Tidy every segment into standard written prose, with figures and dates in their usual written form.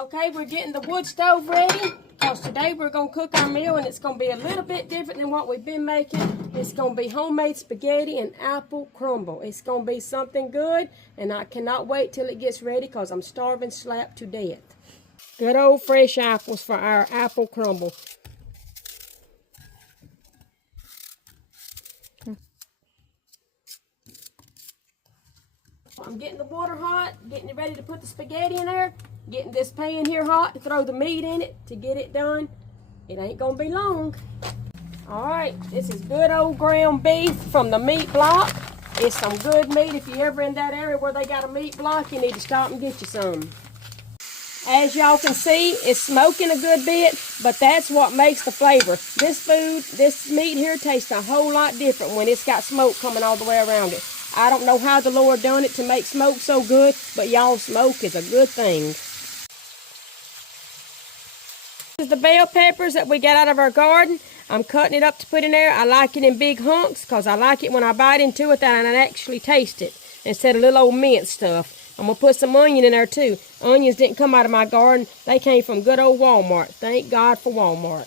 Okay, we're getting the wood stove ready because today we're going to cook our meal and it's going to be a little bit different than what we've been making. It's going to be homemade spaghetti and apple crumble. It's going to be something good and I cannot wait till it gets ready because I'm starving slap to death. Good old fresh apples for our apple crumble. I'm getting the water hot, getting it ready to put the spaghetti in there, getting this pan here hot to throw the meat in it to get it done. It ain't gonna be long. All right, this is good old ground beef from the meat block. It's some good meat. If you're ever in that area where they got a meat block, you need to stop and get you some. As y'all can see, it's smoking a good bit, but that's what makes the flavor. This meat here tastes a whole lot different when it's got smoke coming all the way around it. I don't know how the Lord done it to make smoke so good, but y'all, smoke is a good thing. This is the bell peppers that we got out of our garden. I'm cutting it up to put in there. I like it in big hunks because I like it when I bite into it that I actually taste it instead of little old mint stuff. I'm going to put some onion in there too. Onions didn't come out of my garden. They came from good old Walmart. Thank God for Walmart.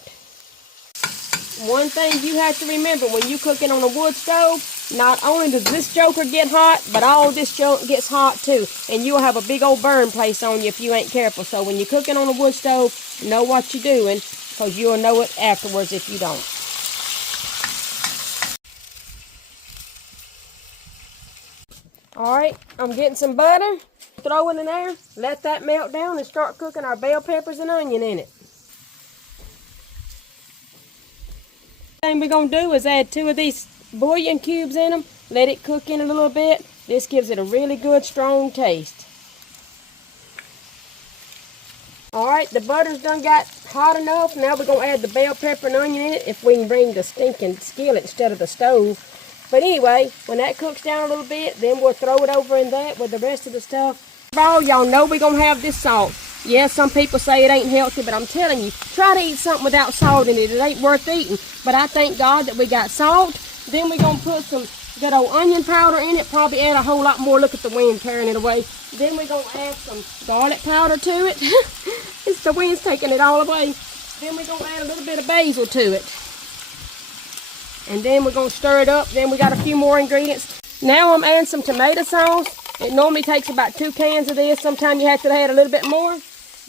One thing you have to remember when you cooking on a wood stove, not only does this joker get hot, but all this junk gets hot too. And you'll have a big old burn place on you if you ain't careful. So when you're cooking on a wood stove, know what you're doing, because you'll know it afterwards if you don't. Alright, I'm getting some butter, throw it in there, let that melt down and start cooking our bell peppers and onion in it. The thing we're going to do is add 2 of these bouillon cubes in them, let it cook in a little bit. This gives it a really good strong taste. Alright, the butter's done got hot enough. Now we're going to add the bell pepper and onion in it if we can bring the stinking skillet instead of the stove. But anyway, when that cooks down a little bit, then we'll throw it over in that with the rest of the stuff. Y'all know we're going to have this salt. Yeah, some people say it ain't healthy, but I'm telling you, try to eat something without salt in it. It ain't worth eating. But I thank God that we got salt. Then we're going to put some good old onion powder in it. Probably add a whole lot more. Look at the wind carrying it away. Then we're going to add some garlic powder to it. It's the wind's taking it all away. Then we're going to add a little bit of basil to it. And then we're going to stir it up. Then we got a few more ingredients. Now I'm adding some tomato sauce. It normally takes about 2 cans of this. Sometimes you have to add a little bit more.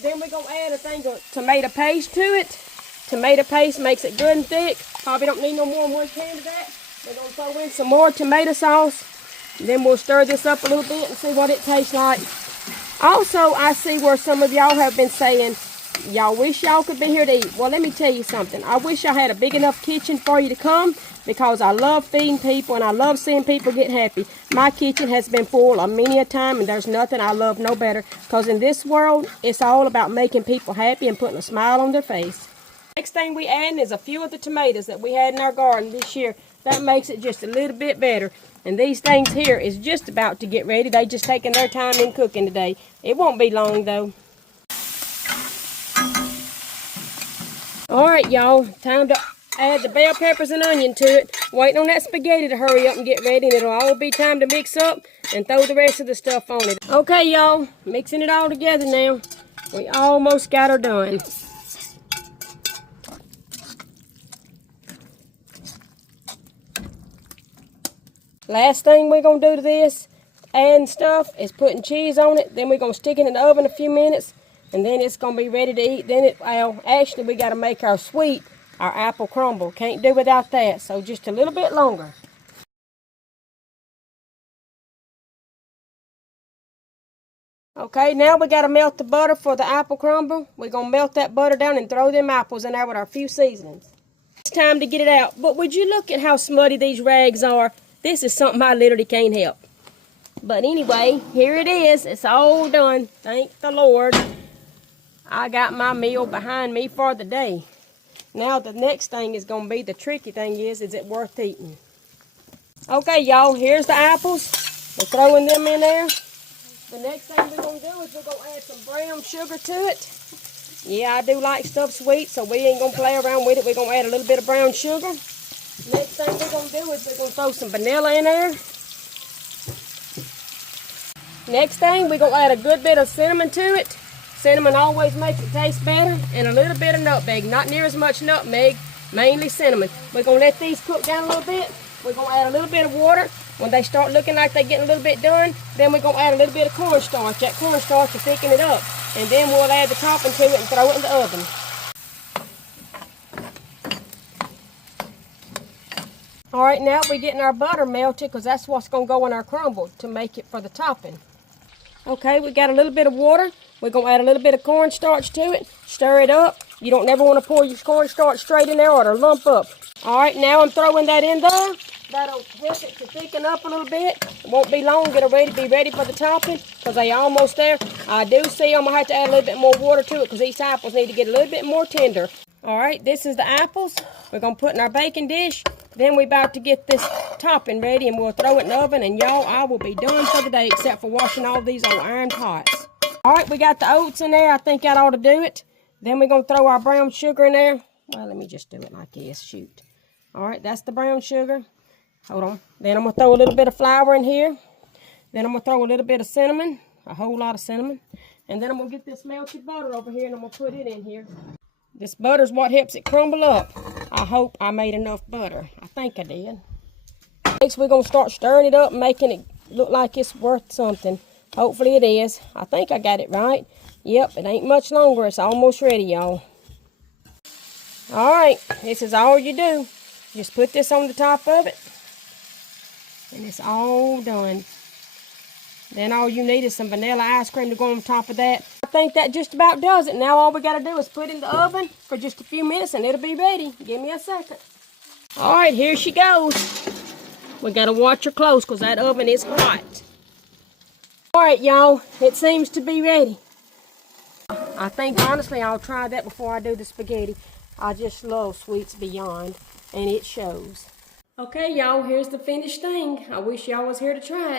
Then we're going to add a thing of tomato paste to it. Tomato paste makes it good and thick. Probably don't need no more than 1 can of that. We're going to throw in some more tomato sauce. Then we'll stir this up a little bit and see what it tastes like. Also, I see where some of y'all have been saying, y'all wish y'all could be here to eat. Well, let me tell you something. I wish I had a big enough kitchen for you to come because I love feeding people and I love seeing people get happy. My kitchen has been full a many a time and there's nothing I love no better because in this world, it's all about making people happy and putting a smile on their face. Next thing we add is a few of the tomatoes that we had in our garden this year. That makes it just a little bit better. And these things here is just about to get ready. They just taking their time in cooking today. It won't be long though. Alright y'all, time to add the bell peppers and onion to it. Waiting on that spaghetti to hurry up and get ready, and it'll all be time to mix up and throw the rest of the stuff on it. Okay y'all, mixing it all together now. We almost got her done. Last thing we're going to do to this and stuff is putting cheese on it. Then we're going to stick it in the oven a few minutes. And then it's going to be ready to eat. Then actually we got to make our sweet, our apple crumble. Can't do without that. So just a little bit longer. Okay, now we got to melt the butter for the apple crumble. We're going to melt that butter down and throw them apples in there with our few seasonings. It's time to get it out. But would you look at how smutty these rags are? This is something I literally can't help. But anyway, here it is. It's all done. Thank the Lord. I got my meal behind me for the day. Now the next thing is going to be, the tricky thing is it worth eating? Okay, y'all, here's the apples. We're throwing them in there. The next thing we're going to do is we're going to add some brown sugar to it. Yeah, I do like stuff sweet, so we ain't going to play around with it. We're going to add a little bit of brown sugar. Next thing we're going to do is we're going to throw some vanilla in there. Next thing, we're going to add a good bit of cinnamon to it. Cinnamon always makes it taste better, and a little bit of nutmeg. Not near as much nutmeg, mainly cinnamon. We're going to let these cook down a little bit. We're going to add a little bit of water. When they start looking like they're getting a little bit done, then we're going to add a little bit of cornstarch. That cornstarch will thicken it up. And then we'll add the topping to it and throw it in the oven. All right, now we're getting our butter melted because that's what's going to go in our crumble to make it for the topping. Okay, we got a little bit of water. We're going to add a little bit of cornstarch to it. Stir it up. You don't never want to pour your cornstarch straight in there or it'll lump up. All right, now I'm throwing that in there. That'll help it to thicken up a little bit. It won't be long. It'll be ready for the topping because they're almost there. I do see I'm going to have to add a little bit more water to it because these apples need to get a little bit more tender. All right, this is the apples. We're going to put in our baking dish. Then we're about to get this topping ready and we'll throw it in the oven. And y'all, I will be done for the day except for washing all these old iron pots. All right, we got the oats in there. I think that ought to do it. Then we're going to throw our brown sugar in there. Well, let me just do it like this. Shoot. All right, that's the brown sugar. Hold on. Then I'm going to throw a little bit of flour in here. Then I'm going to throw a little bit of cinnamon. A whole lot of cinnamon. And then I'm going to get this melted butter over here and I'm going to put it in here. This butter's what helps it crumble up. I hope I made enough butter. I think I did. Next, we're going to start stirring it up and making it look like it's worth something. Hopefully it is. I think I got it right. Yep, it ain't much longer. It's almost ready, y'all. All right, this is all you do. Just put this on the top of it. And it's all done. Then all you need is some vanilla ice cream to go on top of that. I think that just about does it. Now all we got to do is put it in the oven for just a few minutes and it'll be ready. Give me a second. All right, here she goes. We got to watch her close because that oven is hot. All right, y'all, it seems to be ready. I think, honestly, I'll try that before I do the spaghetti. I just love sweets beyond, and it shows. Okay, y'all, here's the finished thing. I wish y'all was here to try it.